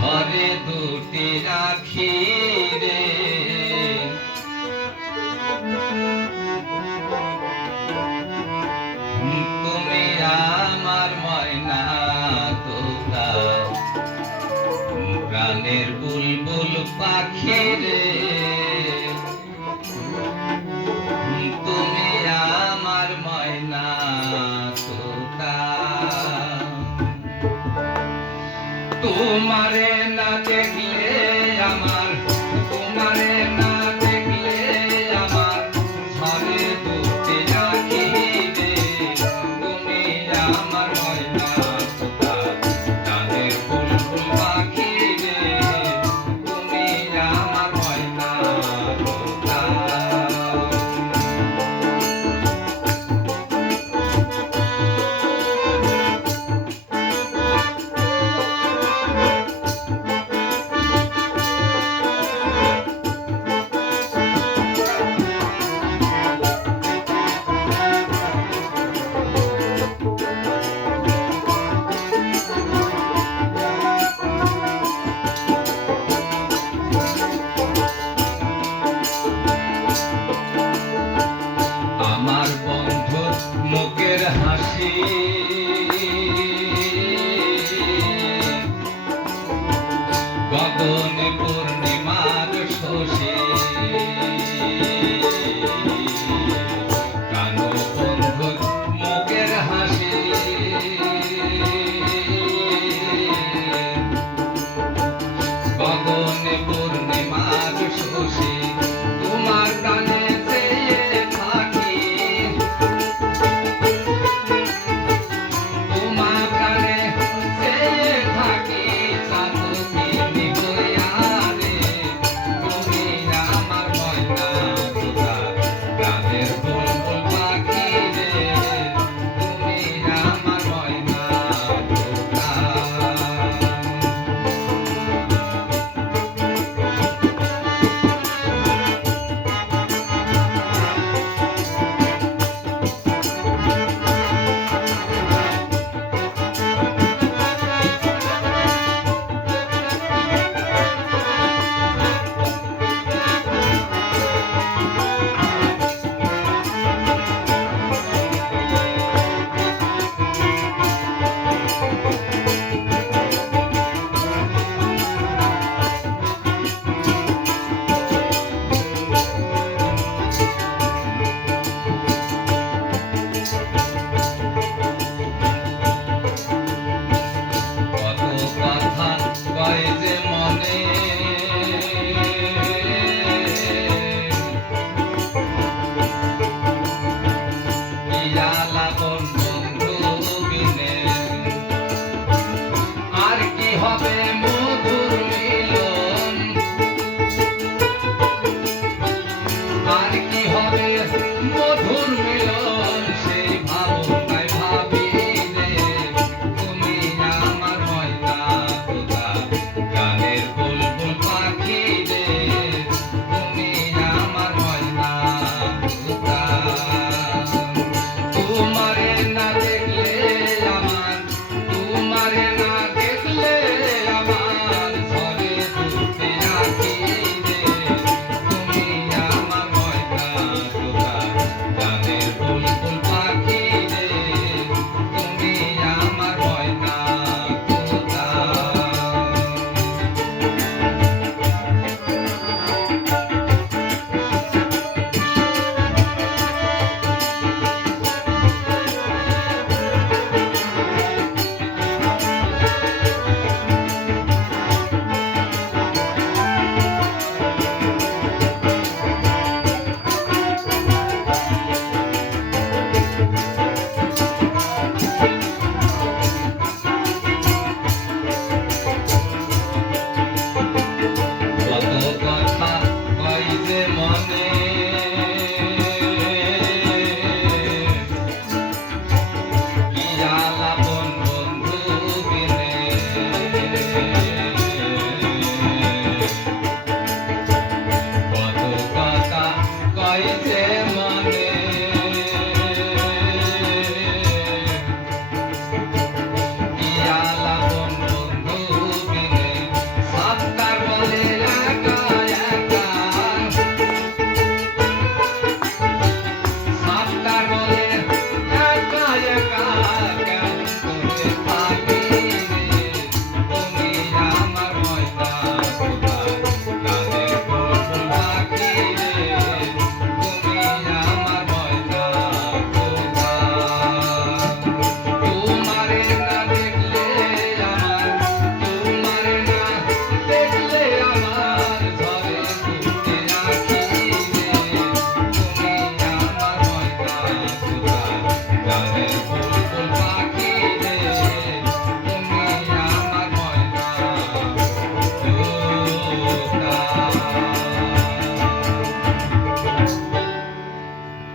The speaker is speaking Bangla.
ঘরে দুটি রাখি রে, তুমি আমার ময়না তোতা, প্রাণের বুলবুল পাখি রে, তুমি আমার ময়না তোতা। তোমারে না দেখলে আমার, তোমারে না দেখলে আমার ঘরে দুটি রাখি রে, তুমি আমার ময়না তোতা, প্রাণের বুলবুল পাখি রে, তুমি আমার ময়না তোতা। আমার বন্ধুর মুখের হাসি গগনে পূর্ণিমার শশী, কানো বন্ধুর মুখের হাসি গগনে পূর্ণিমার শশী, তোমার কানে তোমারে না দেখলে রাহে